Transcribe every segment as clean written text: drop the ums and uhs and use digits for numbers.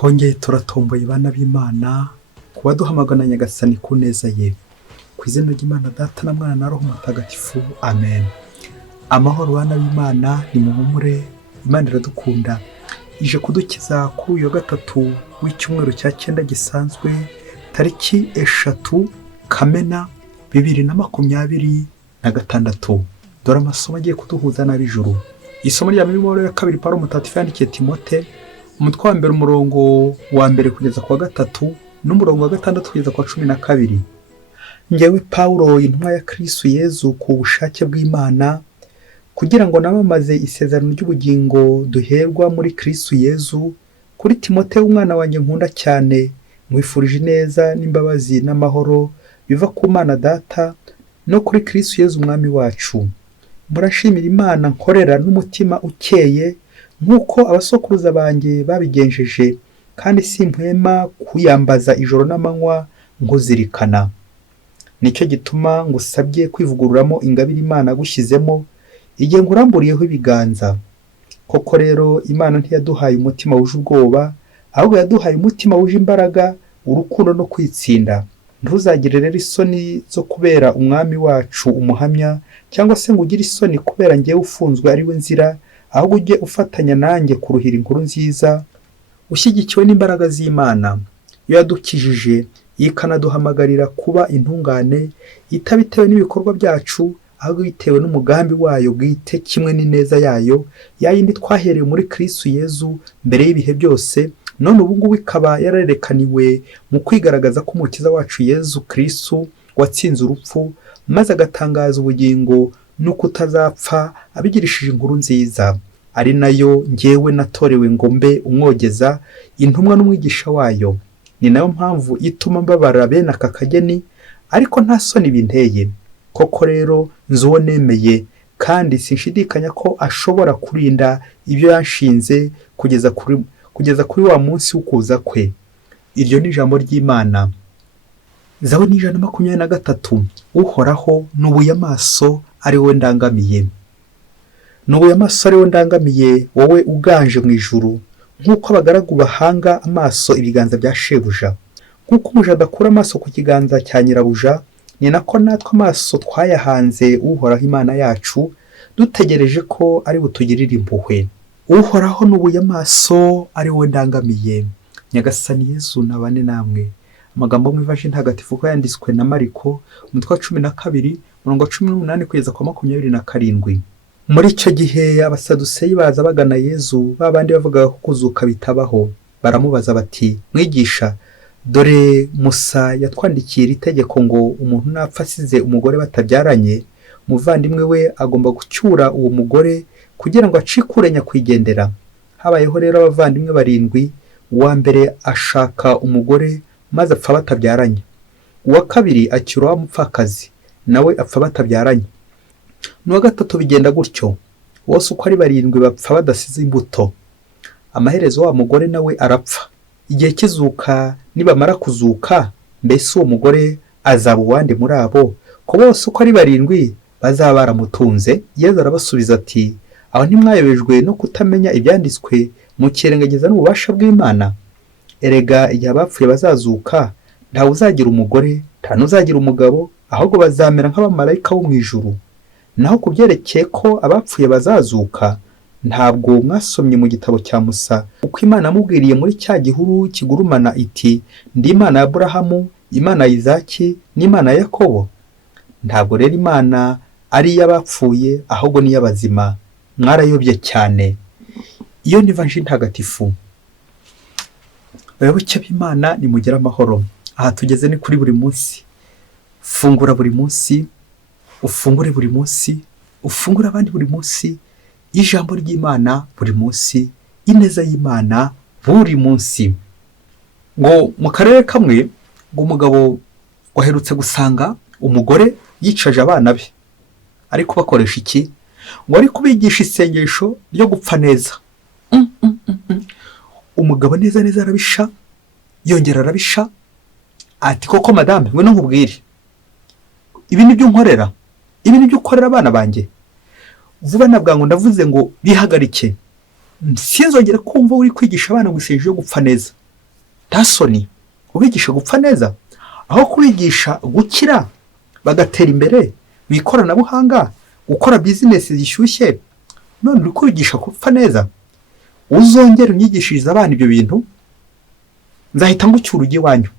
twongeye turatomboye bana b'Imana kuba duhamagana Nyagasani ku neza ye, ku izina ry'Imana Data na Mwana na Roho Mutagatifu, amen. Amahoro bana b'Imana, ni muhumure, Imana iradukunda, ije kudukiza kuri uyu wa gatatu w'icyumweru cya 9 gisanzwe, tariki 3 Kamena 2026. Dore amasomo agiye kuduhuza n'ab'ijuru. Isomo rya Miburo ya 2 Pawulo Mutagatifu yandikiye Timote, umutwe wa mbere umurongo wa mbere kugeza ku wa 3 n'umurongo wa 6 kugeza ku wa 12. Njyewe Pawulo, intumwa ya Kristo Yezu ku bushake bw'Imana, kugira ngo namamaze isezerano ry'ubugingo duherwa muri Kristo Yezu, kuri Timote umwana wanjye nkunda cyane, mwifurije neza n'imbabazi n'amahoro biva ku Mana Data no kuri Kristo Yezu umwami wacu. Murashimira Imana nkorera n'umutima ukeye, nk'uko abasokuruza banjye babigenjeje, kandi simpwema kuyambaza ijoro n'amanywa nkuzirikana. Nicyo gituma ngusabye kwivugururamo ingabire Imana gushyizemo, igihe nguramburiyeho ibiganza. Koko rero Imana ntiyaduhaye umutima wuje ubwoba, ahubwo yaduhaye umutima wuje imbaraga, urukundo no kwitsinda. Ntuzagire rero isoni zo kubera umwami wacu umuhamya, cyangwa se ngo ugire isoni kubera ngewe ufunzwe ari we nzira, ahubwo ujye ufatanya nanjye kuruhira inkuru nziza, ushyigikiwe n'imbaraga z'Imana. Iyo yadukijije ikanaduhamagarira kuba intungane, itabitewe n'ibikorwa byacu, ahubwo bitewe n'umugambi wayo bwite, kimwe n'ineza yayo, yayindi twahereye muri Kristo Yezu mbere y'ibihe byose, none ubu ngubu ikaba yararerekaniwe mu kwigaragaza ko Umukiza wacu Yezu Kristo watsinze urupfu, maze agatangaza ubugingo no kutazapfa, abigirishije inkuru nziza, ari nayo njyewe natorewe ngo mbe umwogeza, intumwa n'umwigisha wayo. Ni nayo mpamvu ituma mbabara bene aka kageni, ariko nta soni binteye. Koko rero nzi uwo nemeye, kandi sinshidikanya ko ashobora kurinda ibyo yanshinze kugeza kuri wa munsi w'ukuza kwe. Iryo ni ijambo ry'Imana. Zaburi 123. Uhoraho nubuye amaso ari wowe ndangamiye. Nubuye amaso ari wowe ndangamiye, wowe uganje mu ijuru, nk'uko abagaragu bahanga amaso ibiganza bya shebuja. Nk'uko umuja adakura amaso ku kiganza cya nyirabuja, ni nako natwe amaso twayahanze Uhoraho Imana yacu, dutegereje ko ari butugirire impuhwe. Uhoraho nubuye amaso ari wowe ndangamiye. Nyagasani Yezu nabane namwe. Amagambo mu Ivanjili ntagatifu ko yanditswe na Mariko, umutwe wa 12 umurongo wa 18 kugeza ku 27. Muri icyo gihe abasaduseyi baza bagana Yezu, babandi bavuga ko kuzuka bitabaho. Baramubaza bati, mwigisha, dore Musa yatwandikiye iri tegeko ngo umuntu napfa asize umugore batabyaranye, umuvandimwe we agomba gucyura uwo mugore kugira ngo acikure nyakwigendera. Habayeho rero abavandimwe 7, uwa mbere ashaka umugore maze apfa batabyaranye. Uwa kabiri acyura wa mupfakazi, nawe apfa batabyaranye. N'uwa gatatu bigenda gutyo, bose uko ari 7 bapfa badasize imbuto. Amaherezo wa mugore nawe arapfa. Igihe kizuka nibamara kuzuka, mbese uwo mugore azaba uwande muri abo, ko bose uko ari 7 bazaba baramutunze? Yezu arabasubiza ati, aho ntimwayobejwe no kutamenya ibyanditswe, mukirengagiza n'ububasha bw'Imana? Erega igihe abapfuye bazazuka, ntawe uzagira umugore, nta n'uzagira umugabo, ahubwo bazamera nk'abamarayika bo mu ijuru. Naho kubyerekeye ko abapfuye bazazuka, ntabwo mwasomye mu gitabo cya Musa uko Imana yamubwiriye muri cya gihuru kigurumana iti, ndi Imana ya Aburahamu, Imana ya Izaki n'Imana ya Yakobo? Ntabwo rero Imana ari iy'abapfuye, ahubwo ni iy'abazima. Mwarayobye cyane. Iyo ni Ivanjili ntagatifu. Bayoboke b'Imana, nimugire amahoro. Aha tugeze ni kuri buri munsi. Fungura buri munsi, ufungure buri munsi, ufungure abandi buri munsi, ijambo ry'Imana buri munsi, ineza y'Imana buri munsi. Ngo mu karere kamwe, ngo umugabo waherutse gusanga umugore yicaje abana be, ariko bakoresha iki? Ngo ari kubigisha isengesho ryo gupfa neza. Umugabo neza arabisha, yongera arabisha, ati koko madame, ngwino nkubwire, ibi ni byo nkorera, ibi ni byo ukorera abana banjye. Vuba na bwangu ndavuze ngo bihagarike, sinzongera kumva uri kwigisha abana ngo isengesho yo gupfa neza. nta soni ubigisha gupfa neza, aho kubigisha gukira bagatera imbere mu ikoranabuhanga, gukora bizinesi zishyushye, none uri kubigisha gupfa neza. Uzongera unyigishiriza abana ibyo bintu, nzahita ngucyura ujye iwanyu.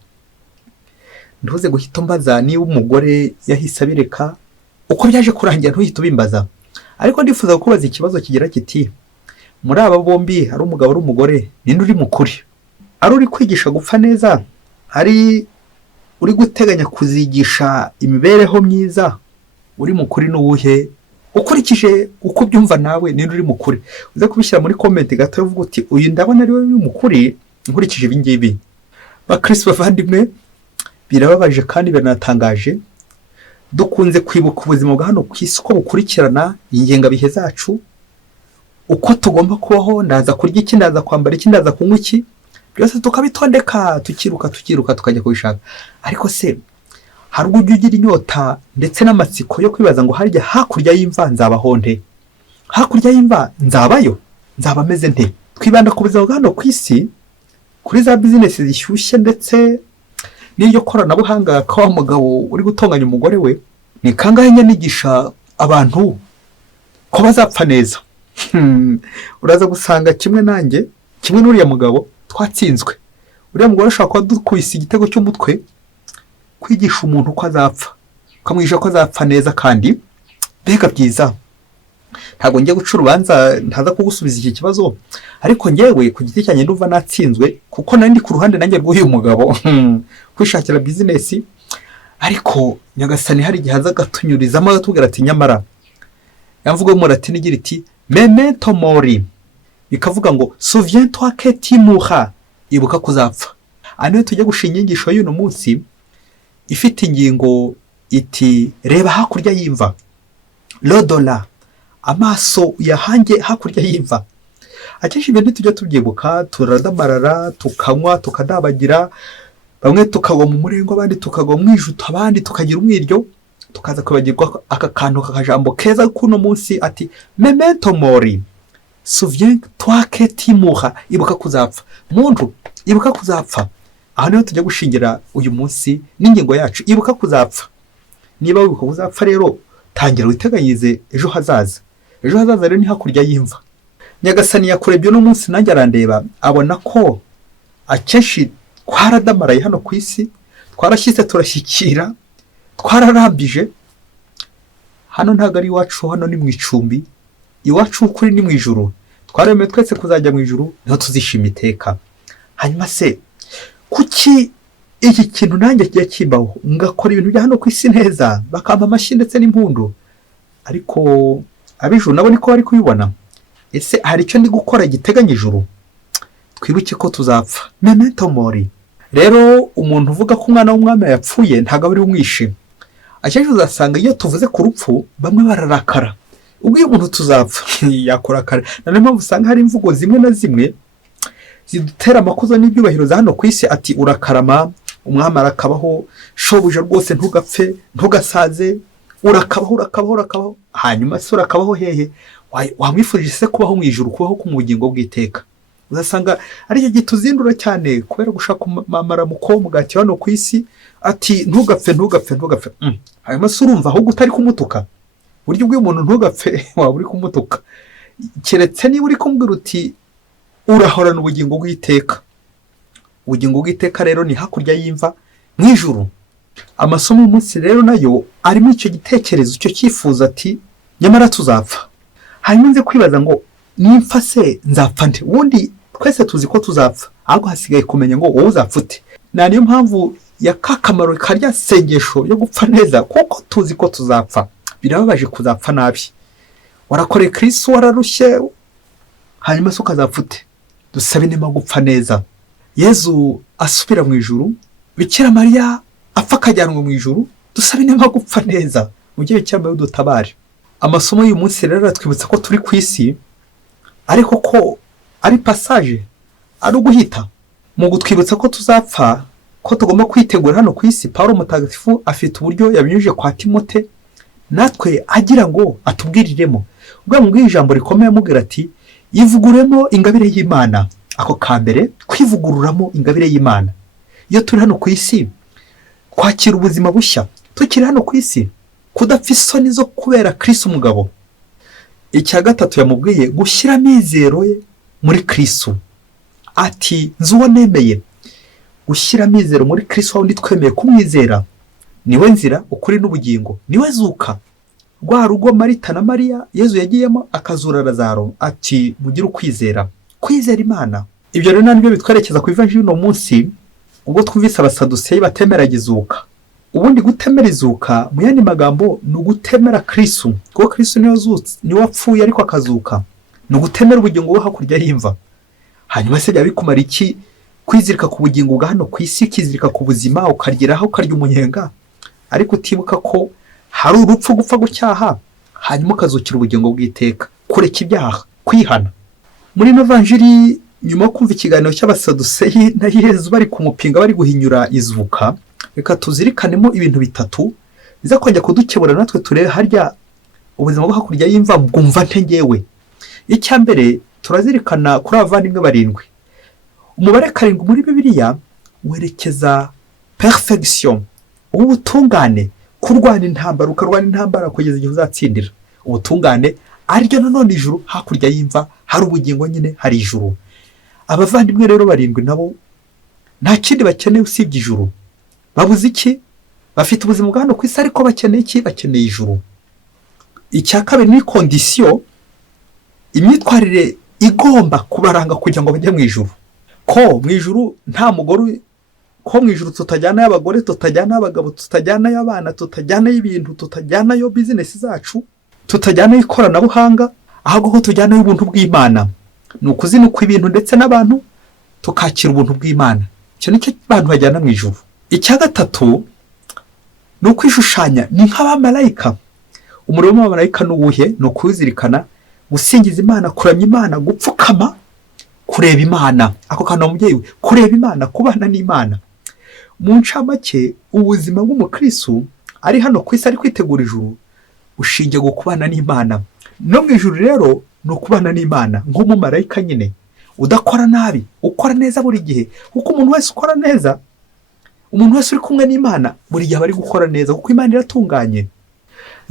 Ntuze guhita umbaza niba umugore yahise abireka, uko byaje kurangira ntuhite ubimbaza. Ariko ndifuza kukubaza ikibazo kigira kiti, muri aba bombi ari umugabo n'umugore, ninde uri mukuri? Ari uri kwigisha gupfa neza, ari uri guteganya kuzigisha imibereho myiza, uri mukuri n'uwuhe? Ukurikije uko byumva nawe, ninde uri mukuri? Uze kubishyira muri comment gato uvuga uti uyu ndabona ari we uri mukuri nkurikije ibi ngibi. Bakristo bavandimwe, birababaje kandi biranatangaje, dukunze kwibuka ubuzima bwa hano ku isi ko bukurikirana ingengabihe zacu, uko tugomba kubaho, ndaza kurya iki, ndaza kwambara iki, ndaza kunywa iki, byose tukabitondeka, tukiruka tukajya kubishaka. Ariko se hari ubwo ujya ugira inyota ndetse n'amatsiko yo kwibaza ngo harya hakurya y'imva nzabaho nte? Hakurya y'imva nzabayo? Nzaba meze nte? Twibanda ku buzima bwa hano ku isi, kuri za bizinesi zishyushye ndetse n'iryo koranabuhanga ka wa mugabo uri gutonganya umugore we. Ni kangahe nigisha abantu ko bazapfa neza? Uraza gusanga kimwe nanjye, kimwe n'uriya mugabo twatsinzwe. Uriya mugore ashaka kuba dukubise igitego cy'umutwe, kwigisha umuntu ko azapfa, ukamwigisha ko azapfa neza kandi mbega byiza. Ntabwo ngiye guca urubanza, ntaza kugusubiza iki kibazo, ariko ngewe ku giti cyanjye ndumva natsinzwe, kuko nari ndi ku ruhande nanjye rw'uyu mugabo kwishakira bizinesi. Ariko Nyagasani hari igihe aza agatunyurizamo agatubwira ati nyamara yamvugo mu Latini igira iti memento mori, bikavuga ngo souviens toi que tu mourras, ibuka kuzapfa. Niyo tujya gushinga inyigisho y'uno munsi ifite ingingo iti reba hakurya y'imva, lodola, amaso yahange hakurya y'imva. Akenshi ibyo ntitujya tubyibuka, turadamarara, tukanywa, tukadabagira, bamwe tukagwa mu murengo, abandi tukagwa mu ijuto, abandi tukagira umwiryo, tukaza kwibagirwa aka kantu kakajambo keza kuno munsi ati memento mori, souviens toi que tu mourras, ibuka kuzapfa. Muntu ibuka kuzapfa. Aha niho tujya gushingira uyu munsi n'ingingo yacu, ibuka kuzapfa. Niba wibuka kuzapfa rero, tangira witeganyirize ejo hazaza. Ejo hazaza rero ni hakurya y'imva. Nyagasani yakurebye no munsi nanjye arandeba, abona ko akenshi twaradamaraye hano ku isi, twarashyize turashyikira, twararambije. Hano ntabwo ari iwacu, hano ni mu icumbi. Iwacu ukuri ni mu ijuru. Twaremeye twese kuzajya mu ijuru, niho tuzishima iteka. Hanyuma se kuki iki kintu nanjye kijya kimbaho, ngakora ibintu bya hano ku isi neza, bakampa amashyi ndetse n'impundu, ariko ab'ijuru nabo niko bari kubibona? Ese hari icyo ndi gukora giteganya ijuru? Twibuke ko tuzapfa, memento mori. Rero umuntu uvuga ko umwana w'umwami yapfuye ntabwo ari umwishe. Akenshi uzasanga iyo tuvuze ku rupfu bamwe bararakara, ubwo iyo umuntu tuzapfa yakorakara. Niyo mpamvu usanga hari imvugo zimwe na zimwe zidutera amakuzo n'ibyubahiro za hano ku isi, ati urakarama, umwami arakabaho, shobuja rwose ntugapfe, ntugasaze, urakabaho. Hanyuma se urakabaho hehe? Wamwifurije se kubaho mu ijuru, kubaho ku bugingo bw'iteka? Uzasanga aricyo gituzindura cyane kubera gushaka amaramuko mugati hano ku isi, ati ntugapfe. Hanyuma se urumva ahubwo utari kumutuka? Buryo bw'umuntu ntugapfe waba uri kumutuka, keretse niba uri kumbwira uti urahorana ubugingo bw'iteka. Ubugingo bw'iteka rero ni hakurya y'imva mu ijuru. Amasomo y'umunsi rero nayo arimo icyo gitekerezo, icyo cyifuza ati nyamara tuzapfa. Hanyuma nze kwibaza ngo nimfa se nzapfa nde? Ubundi twese tuzi ko tuzapfa, ahubwo hasigaye kumenya ngo wowe uzapfa ute. Niyo mpamvu ya kakamaro karya sengesho yo gupfa neza, kuko tuzi ko tuzapfa. Birababaje kuzapfa nabi. Warakore Kristo, wararushye, hanyuma se ukazapfa ute? Dusabe inema gupfa neza. Yezu asubira mu ijuru, Bikira Mariya apfa akajyanwa mu ijuru, dusabe inema gupfa neza. Mu gihe cyambaye udutabare. Amasomo y'uyu munsi rero atwibutsa ko turi ku isi, ariko ko ari passage, ari uguhita. Mu gutwibutsa ko tuzapfa, ko tugomba kwitegura hano ku isi, Paulo Mutagatifu afite uburyo yabinyujije kwa Timote, natwe agira ngo atubwiriremo. Ubwo yamubwiye ijambo rikomeye amubwira ati yivuguremo ingabire y'Imana. ako kambere kwivugururamo ingabire y'Imana. Iyo turi hano ku isi kwakira ubuzima bushya, tukiri hano ku isi kudapfa isoni zo kubera Kristo umugabo. Icya gatatu yamubwiye gushyira amizero ye muri Kristo. Ati nzuwo nemeye gushyira amizero muri Kristo wundi twemeye kumwizera, niwe nzira ukuri n'ubugingo, niwe zuka. Rwa rugo Marita na Mariya Yezu yagiyemo akazura Lazaro, ati mugire ukwizera, kwizera Imana. Ibyo rero nibyo bitwerekeza ku ivanjiri uno munsi, ubwo twumvise abasaduseyi batemera izuka. Ubundi gutemera izuka mu yandi magambo ni ugutemera Kristo, kuko Kristo niwe wapfuye ariko akazuka. Ni ugutemera ubugingo bwo hakurya y'imva. Hanyuma se byaba bikumara iki kwizirika ku bugingo bwa hano ku isi, ukizirika ku buzima ukargeraho ukarya umunyenga, ariko utibuka ko hari urupfu gupfa gucyaha, hanyuma ukazukira ubugingo bw'iteka, kureka ibyaha, kwihana. Muri no vanjiri nyuma yo kumva ikiganiro cy'abasaduseyi na Yezu bari kumupinga bari guhinyura izuka, reka tuzirikanemo ibintu bitatu biza kongera kudukebura natwe turebe harya ubuzima bwo hakurya y'imva bwumva ntengewe. Icya mbere turazirikana kuri abavandimwe barindwi. Umubare karindwi muri Bibiliya werekeza perfection, ubutungane, kurwana intambara, ukarwana intambara kugeza igihe uzatsindira. Ubutungane aryo nanone ijuru, hakurya y'imva hari ubugingo nyine, hari ijuru. Abavandimwe rero barindwi nabo nta kindi bakeneye usibye ijuru. Babuze iki? Bafite ubuzima bwa hano ku isi ariko bakeneye iki? Bakeneye ijuru. Icya kabiri ni kondisiyo, imyitwarire igomba kubaranga kugira ngo bajye mu ijuru. Ko mu ijuru nta mugore, ko mu ijuru tutajyana y'abagore, tutajyana y'abagabo, tutajyana y'abana, tutajyana y'ibintu, tutajyana yo business zacu, tutajyana ikoranabuhanga, ahubwo ko tujyana y'ubuntu bw'Imana. Ni ukuzinuka ibintu ndetse n'abantu tukakira ubuntu bw'Imana. Icyo nicyo abantu bajyana mu ijuru. Icya gatatu ni ukwishushanya, ni nk'abamarayika. Umurimo w'abamarayika n'uwuhe? Ni ukuzirikana, gusingiza Imana, kuramya Imana, gupfukama, kureba Imana. Ako kantu umubyeyi we, kureba Imana, kubana n'Imana. Mu ncamake ubuzima bw'umukristo ari hano ku isi ari kwitegura ijuru ushingiye kubana n'Imana. No mu ijuru rero no kubana n'Imana nk'umumarayika nyine, udakora nabi, ukora neza buri gihe. Kuko umuntu wese ukora neza, umuntu wese uri kumwe n'Imana buri gihe bari gukora neza, kuko Imana iratunganye.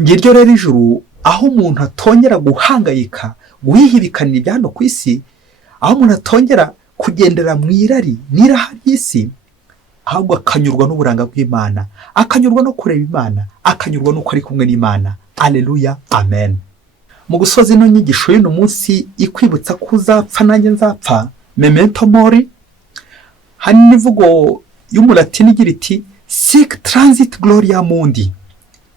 Ngiryo rero ijuru, aho umuntu atongera guhangayika, guhihibikanira ibya hano ku isi, aho umuntu atongera kugendera mu irari n'iraha ry'isi, ahubwo akanyurwa n'uburanga bw'Imana, akanyurwa no kureba Imana, akanyurwa n'uko ari kumwe n'Imana. Alleluia, amen. Mu gusoza ino nyigisho y'uno munsi ikwibutsa ko uzapfa nanjye nzapfa, memento mori, hari n'imvugo y'umulatini igira iti sic transit gloria mundi,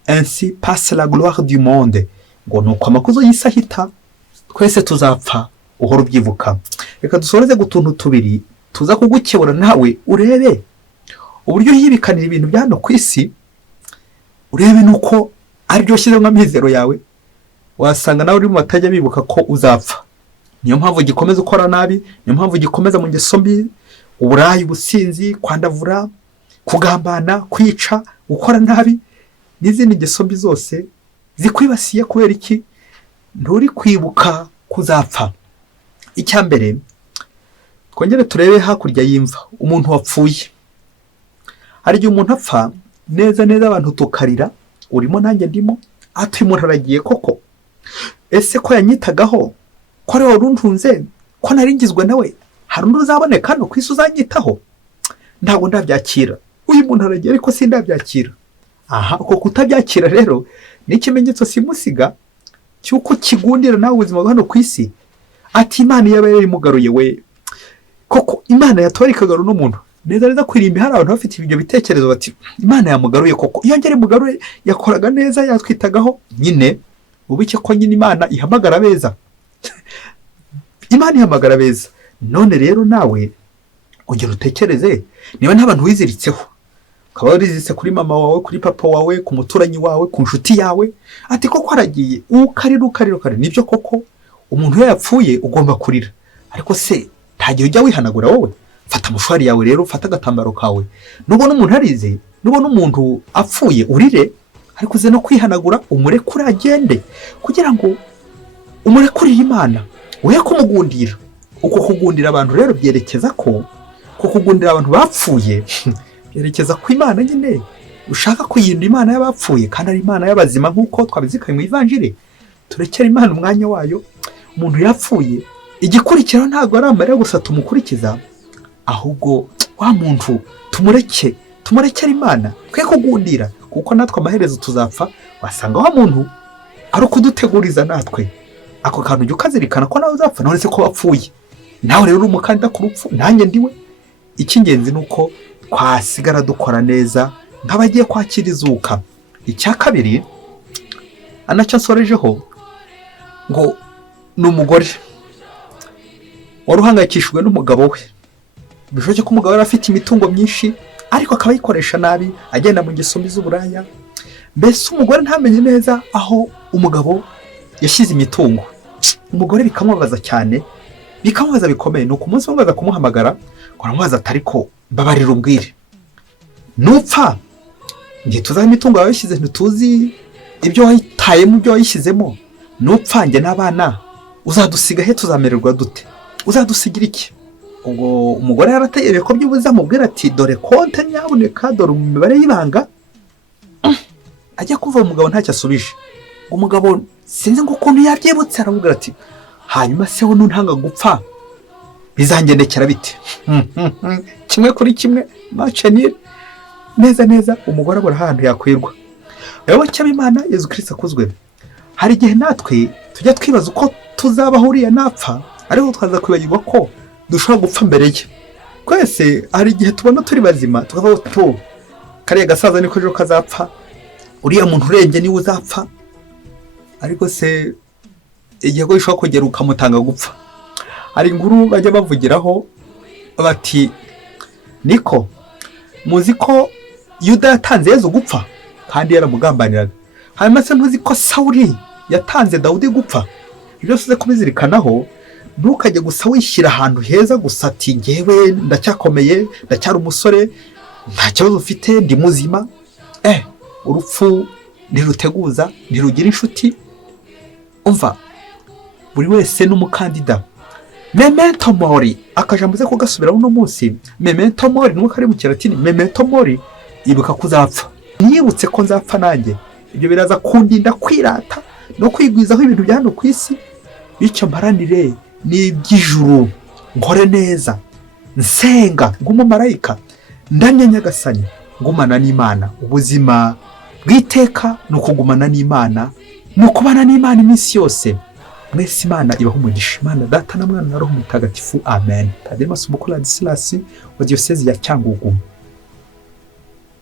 ainsi passe la gloire du monde. Ngo nuko amakuzo y'isi ahita, twese tuzapfa, uhora ubyibuka. Reka dusoreze gutuntu tubiri tuza kugukebura nawe urebe uburyo yibikanira ibintu bya hano ku isi, urebe nuko ari byo shyize mu mizero yawe, wasanga nawe uri mu batajya bibuka ko uzapfa. Niyo mpamvu gikomeza ukora nabi, niyo mpamvu gikomeza mu ngeso mbi, uburayi, ubusinzi, kwandavura, kugambana, kwica, gukora nabi n'izindi ngeso mbi zose zikwibasiye. Kubera iki? Nturi kwibuka kuzapfa. Icya mbere twongere turebe hakurya y'imva, umuntu wapfuye. Hari igihe umuntu apfa neza neza abantu tukarira, urimo nanjye ndimo, ati umuntu aragiye koko, ese ko yanyitagaho, ko ari wari untunze, ko naringizwe nawe, hari undi uzaboneka hano ku isi uzanyitaho? Ntabwo ndabyakira. Uyu muntu aragiye ariko sindabyakira. Aha, uko kutabyakira rero ni ikimenyetso simusiga cyuko kigundira nawe ubuzima bwa hano ku isi. Ati Imana yaba yarimugaruye we, koko Imana yatorikaga n'umuntu neza neza kwirimba. Hari abantu bafite ibyo bitekerezo bati Imana yamugaruye koko, iyo ngere mugaruye yakoraga neza, yatwitagaho nyine. Ubike ko nyine Imana ihamagara beza. Imana ihamagara beza. None rero nawe ongera utekereze, niba nta bantu wiziritseho, ukaba wariziritse kuri mama wawe, kuri papa wawe, ku muturanyi wawe, ku nshuti yawe, ati koko aragiye, ukarira. Nibyo koko umuntu iyo yapfuye ugomba kurira, ariko se ntagiye ujya wihanagura wowe? Fata mushwari yawe rero, fata agatambaro kawe, nubona umuntu arize, nubona umuntu apfuye urire, ariko uze no kwihanagura, umurekure agende, kugira ngo umurekurire Imana, we kumugundira. uko kugundira abantu rero byerekeza ko kugundira abantu bapfuye byerekeza ku Imana nyine ushaka kuyinda Imana y'abapfuye kandi ari Imana y'abazima nk'uko twabizikanye mu ivanjiri. Turekere Imana umwanya wayo. Umuntu yapfuye, igikurikiraho ntabwo ari amarira gusa tumukurikiza, ahubwo wa muntu tumurekere Imana twe kugundira, kuko natwe amaherezo tuzapfa. Wasanga wa muntu ari ukuduteguriza natwe ako kantu ujya ukazirikana ko nawe uzapfa none se ko wapfuye. Nawe rero uri umukandida ku rupfu, nanjye ndiwe. Icy'ingenzi ni uko twasigara dukora neza nk'abagiye kwakira izuka. Icya kabiri anacyo nsorejeho ngo ni umugore wari uhangayikishijwe n'umugabo we. Bishoboke ko umugabo yari afite imitungo myinshi ariko akaba ayikoresha nabi, agenda mu ngeso mbi z'uburaya. Mbese umugore ntamenye neza aho umugabo yashyize imitungo. Umugore bikamubaza cyane, bikamubaza bikomeye. Nuko umunsi umwe aza kumuhamagara ngo aramubaza ati ariko mbabarira umbwire, nupfa ngiye tuzaho imitungo yawe yashyize ntituzi ibyo wayitayemo ibyo wayishyizemo, nupfa njye n'abana uzadusiga he, tuzamererwa dute, uzadusigira iki? Ubwo umugore yarategereje ko byubuze amubwira ati dore konte nyabuneka, dore imibare y'ibanga. Ajya kumva umugabo ntacyo asubije. Umugabo sinzi ngo ukuntu yabyibutse, aramubwira ati hanyuma se wowe nuntanga gupfa bizangendekera bite? Kimwe kuri kimwe macenire neza. Umugore abura ahantu yakwirwa. Abayoboke b'Imana Yezu Kristo akuzwe. Hari igihe natwe tujya twibaza uko tuzabahuriye napfa, ariko twaza kwibagirwa ko dushobora gupfa mbere ye. Twese hari igihe tubona turi bazima tukavuga tuti kariya gasaza niko ejo kazapfa, uriya muntu urenge niwe uzapfa. Ariko se igihe ko bishobora kugera ukamutanga gupfa. Hari inkuru bajya bavugiraho bati niko muzi ko Yuda yatanze Yezu gupfa kandi yaramugambaniraga. Hanyuma se ntuzi ko Sawuli yatanze Dawudi gupfa? Ibyo uze kubizirikanaho, ntukajye gusa wishyira ahantu heza gusa ati ngewe ndacyakomeye, ndacyari umusore, nta kibazo ufite, ndi muzima. Urupfu ntiruteguza, ntirugira inshuti. Umva, buri wese n'umukandida. Memento mori, akajambo ze kugasubiraho uno munsi. Memento mori nuko kari mu Kilatini, memento mori, ibuka kuzapfa. Niyibutse ko nzapfa nanjye, ibyo biraza kundinda kwirata no kwigwizaho ibintu bya hano ku isi. Bityo mparanire n'iby'ijuru, nkore neza, nsenga nk'umumarayika, ndamya Nyagasani, ngumana n'Imana. Ubuzima bw'iteka ni ukugumana n'Imana, ni ukubana n'Imana iminsi yose. Mwese Imana ibaho umugisha. Imana Data na Mwana na Roho Mutagatifu. Amen. Padiri Masumbuko Ladislas wa Diyosezi ya Cyangugu.